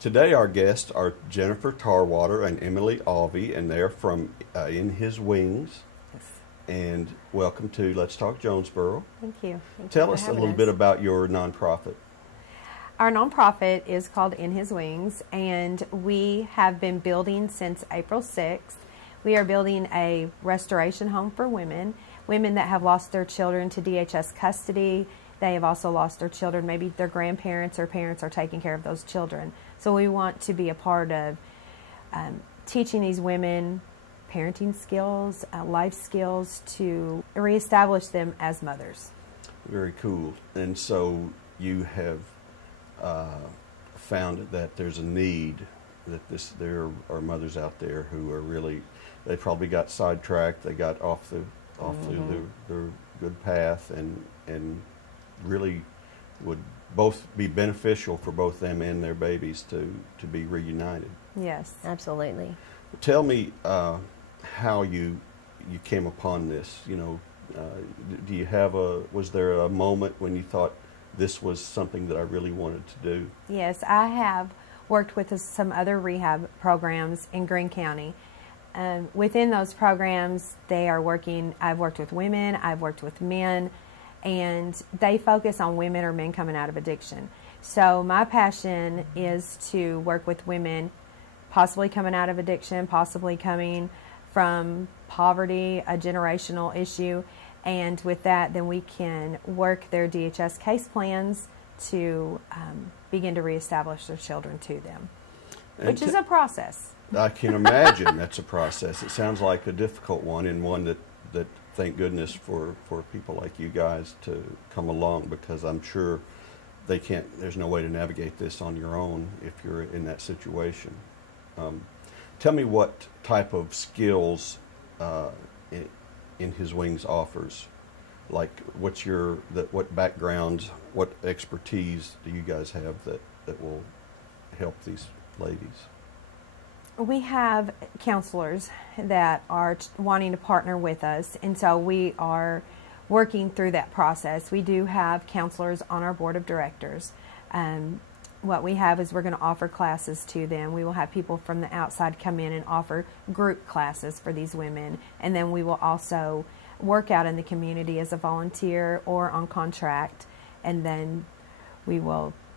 Today our guests are Jennifer Tarwater and Emily Olvey, and they're from In His Wings. Yes. And welcome to Let's Talk Jonesboro. Thank you. Tell us a little bit about your nonprofit. Our nonprofit is called In His Wings, and we have been building since April 6th. We are building a restoration home for women that have lost their children to DHS custody. They have also lost their children, maybe their grandparents or parents are taking care of those children. So we want to be a part of teaching these women parenting skills, life skills, to reestablish them as mothers. Very cool. And so you have found that there's a need, that there are mothers out there who are really, they probably got sidetracked, they got off the good path, and really would both be beneficial for both them and their babies to be reunited. Yes, absolutely. Tell me how you came upon this. You know, do you have was there a moment when you thought this was something that I really wanted to do? Yes, I have worked with some other rehab programs in Greene County. Within those programs, I've worked with women, I've worked with men, and they focus on women or men coming out of addiction. So my passion is to work with women possibly coming out of addiction, possibly coming from poverty, a generational issue, and with that then we can work their DHS case plans to begin to reestablish their children to them, which is a process. I can imagine that's a process. It sounds like a difficult one, and one that thank goodness for people like you guys to come along, because I'm sure there's no way to navigate this on your own if you're in that situation. Tell me what type of skills In His Wings offers. Like, what backgrounds, what expertise do you guys have that will help these ladies? We have counselors that are wanting to partner with us, and so we are working through that process. We do have counselors on our board of directors. What we have is we're going to offer classes to them. We will have people from the outside come in and offer group classes for these women, and then we will also work out in the community as a volunteer or on contract, and then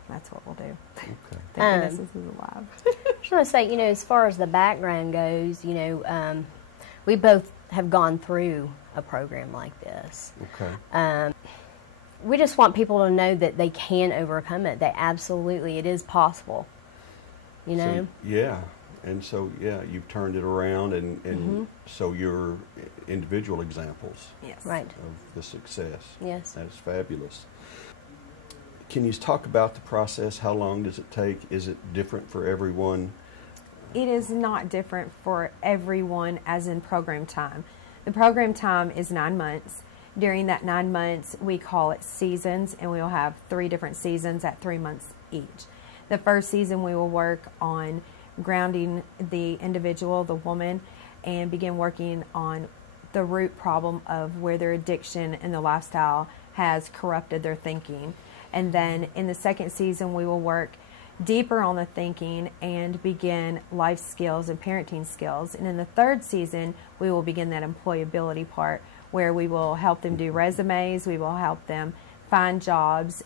that's what we'll do. Okay. Thank goodness this is alive. I just want to say, as far as the background goes, we both have gone through a program like this. Okay. We just want people to know that they can overcome it. It is possible. So, yeah. And so, you've turned it around, and so you're individual examples Yes. Right. of the success. Yes. That's fabulous. Can you talk about the process? How long does it take? Is it different for everyone? It is not different for everyone as in program time. The program time is 9 months. During that 9 months, we call it seasons, and we will have 3 different seasons at 3 months each. The first season, we will work on grounding the individual, the woman, and begin working on the root problem of where their addiction and the lifestyle has corrupted their thinking. And then in the second season, we will work deeper on the thinking and begin life skills and parenting skills. And in the third season, we will begin that employability part, where we will help them do resumes, we will help them find jobs.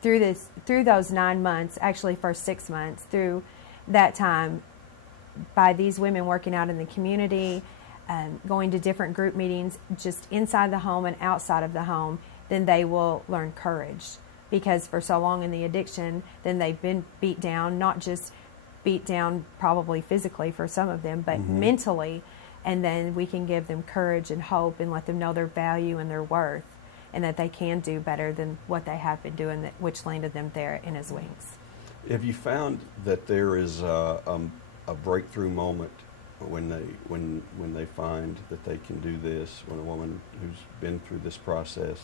Through those 9 months, actually for 6 months, through that time, by these women working out in the community, going to different group meetings just inside the home and outside of the home, then they will learn courage. Because for so long in the addiction, then they've been beat down, not just beat down probably physically for some of them, but mentally. And then we can give them courage and hope and let them know their value and their worth, and that they can do better than what they have been doing, which landed them there in His Wings. Have you found that there is a breakthrough moment when they find that they can do this, when a woman who's been through this process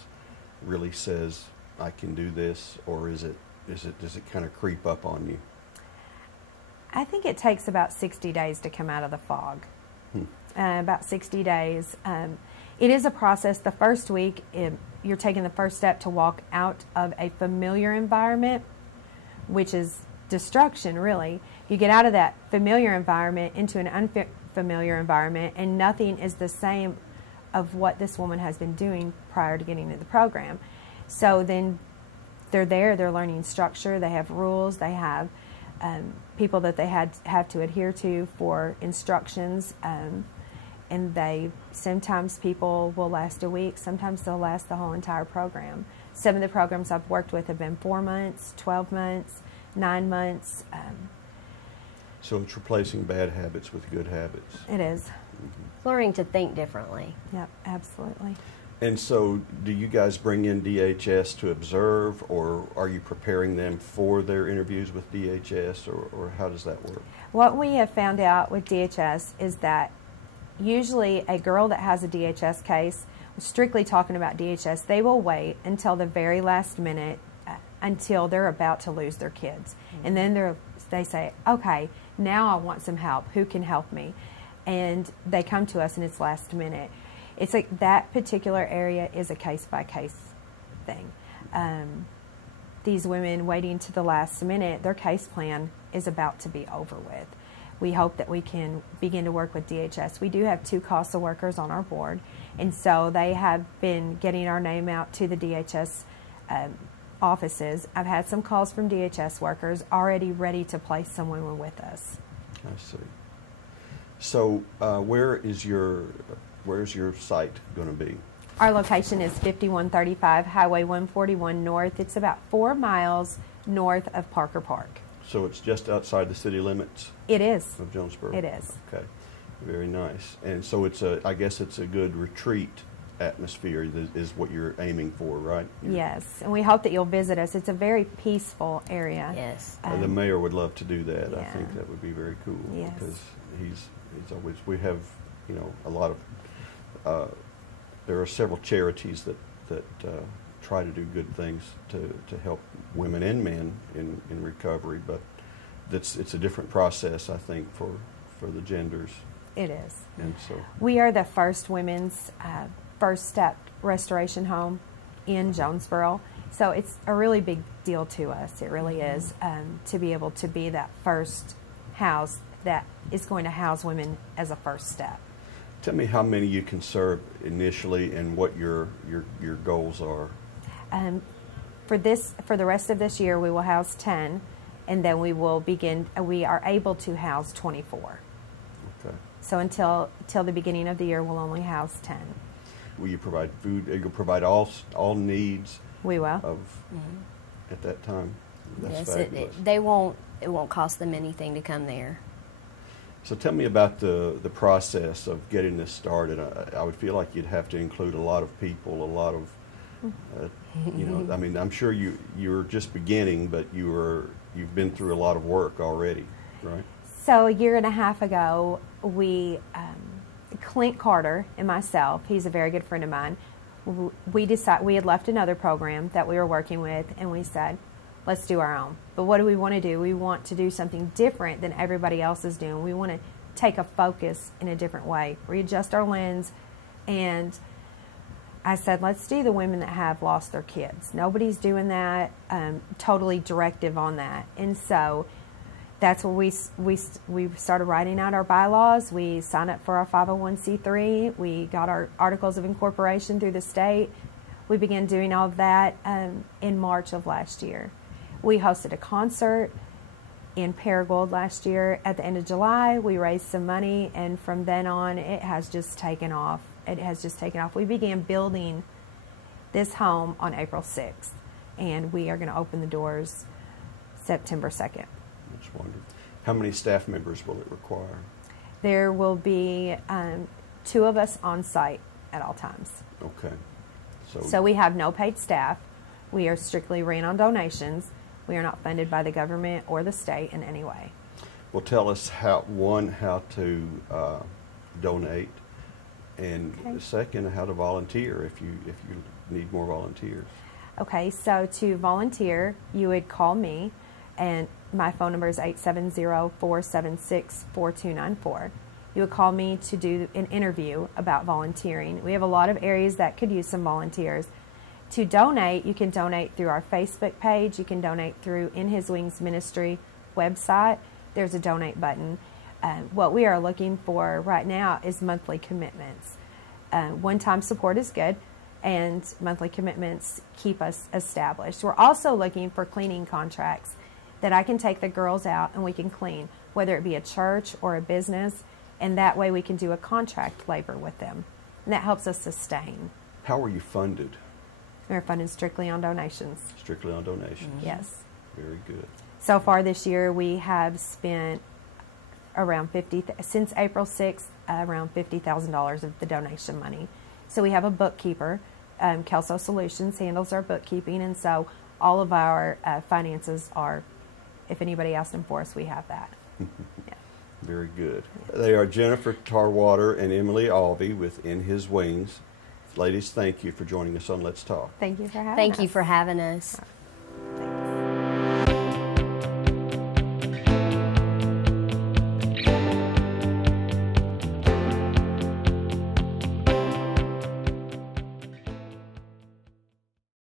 really says, I can do this, or does it kind of creep up on you? I think it takes about 60 days to come out of the fog. About 60 days. It is a process. The first week, you're taking the first step to walk out of a familiar environment, which is destruction, really. You get out of that familiar environment into an unfamiliar environment, and nothing is the same of what this woman has been doing prior to getting into the program. So then they're there, they're learning structure, they have rules, they have people that they have to adhere to for instructions, and sometimes people will last a week, sometimes they'll last the whole entire program. Some of the programs I've worked with have been 4 months, 12 months, 9 months. So it's replacing bad habits with good habits. It is. Mm-hmm. Learning to think differently. Yep, absolutely. And so do you guys bring in DHS to observe, or are you preparing them for their interviews with DHS, or how does that work? What we have found out with DHS is that usually a girl that has a DHS case, strictly talking about DHS, they will wait until the very last minute until they're about to lose their kids. Mm-hmm. And then they say, okay, now I want some help. Who can help me? And they come to us and it's last minute. It's like that particular area is a case-by-case thing. These women waiting to the last minute, their case plan is about to be over with. We hope that we can begin to work with DHS. We do have 2 CASA workers on our board, and so they have been getting our name out to the DHS offices. I've had some calls from DHS workers already ready to place some women with us. I see. So where's your site going to be? Our location is 5135 Highway 141 North. It's about 4 miles north of Parker Park. So it's just outside the city limits? It is. Of Jonesboro? It is. Okay. Very nice. And so I guess it's a good retreat atmosphere is what you're aiming for, right? Yes, and we hope that you'll visit us. It's a very peaceful area. Yes. The mayor would love to do that. Yeah. I think that would be very cool. Yes. Because he's always, we have, a lot of, there are several charities that try to do good things to help women and men in recovery, but it's a different process, I think, for the genders. It is. And so we are the first women's first step restoration home in Jonesboro, so it's a really big deal to us. It really is, to be able to be that first house that is going to house women as a first step. Tell me how many you can serve initially and what your goals are. For the rest of this year, we will house 10, and then we are able to house 24. Okay. So until the beginning of the year, we'll only house 10. Will you provide food? You'll provide all needs? We will. At that time? That's yes, fabulous. It won't cost them anything to come there. So tell me about the process of getting this started. I would feel like you'd have to include a lot of people, a lot of, I mean, I'm sure you're just beginning, but you've been through a lot of work already, right? So a year and a half ago, Clint Carter and myself, he's a very good friend of mine, we had left another program that we were working with, and we said, let's do our own. But what do we want to do? We want to do something different than everybody else is doing. We want to take a focus in a different way, readjust our lens. And I said, let's do the women that have lost their kids. Nobody's doing that, totally directive on that. And so that's where we started writing out our bylaws. We signed up for our 501c3. We got our articles of incorporation through the state. We began doing all of that in March of last year. We hosted a concert in Paragould last year. At the end of July, we raised some money, and from then on, it has just taken off. It has just taken off. We began building this home on April 6th, and we are going to open the doors September 2nd. That's wonderful. How many staff members will it require? There will be 2 of us on site at all times. Okay. So we have no paid staff. We are strictly ran on donations. We are not funded by the government or the state in any way. Well, tell us how to donate, and second, how to volunteer if you need more volunteers. Okay, so to volunteer, you would call me, and my phone number is 870-476-4294. You would call me to do an interview about volunteering. We have a lot of areas that could use some volunteers. To donate, you can donate through our Facebook page. You can donate through In His Wings Ministry website, there's a donate button. What we are looking for right now is monthly commitments. One-time support is good, and monthly commitments keep us established. We're also looking for cleaning contracts that I can take the girls out and we can clean, whether it be a church or a business, and that way we can do a contract labor with them. And that helps us sustain. How are you funded? We're funded strictly on donations. Strictly on donations? Yes. Very good. So far this year, we have spent around since April 6th, around $50,000 of the donation money. So we have a bookkeeper. Kelso Solutions handles our bookkeeping, and so all of our finances are, if anybody asked them for us, we have that. Yeah. Very good. They are Jennifer Tarwater and Emily Olvey with In His Wings. Ladies, thank you for joining us on Let's Talk. Thank you for having us. Thank you for having us.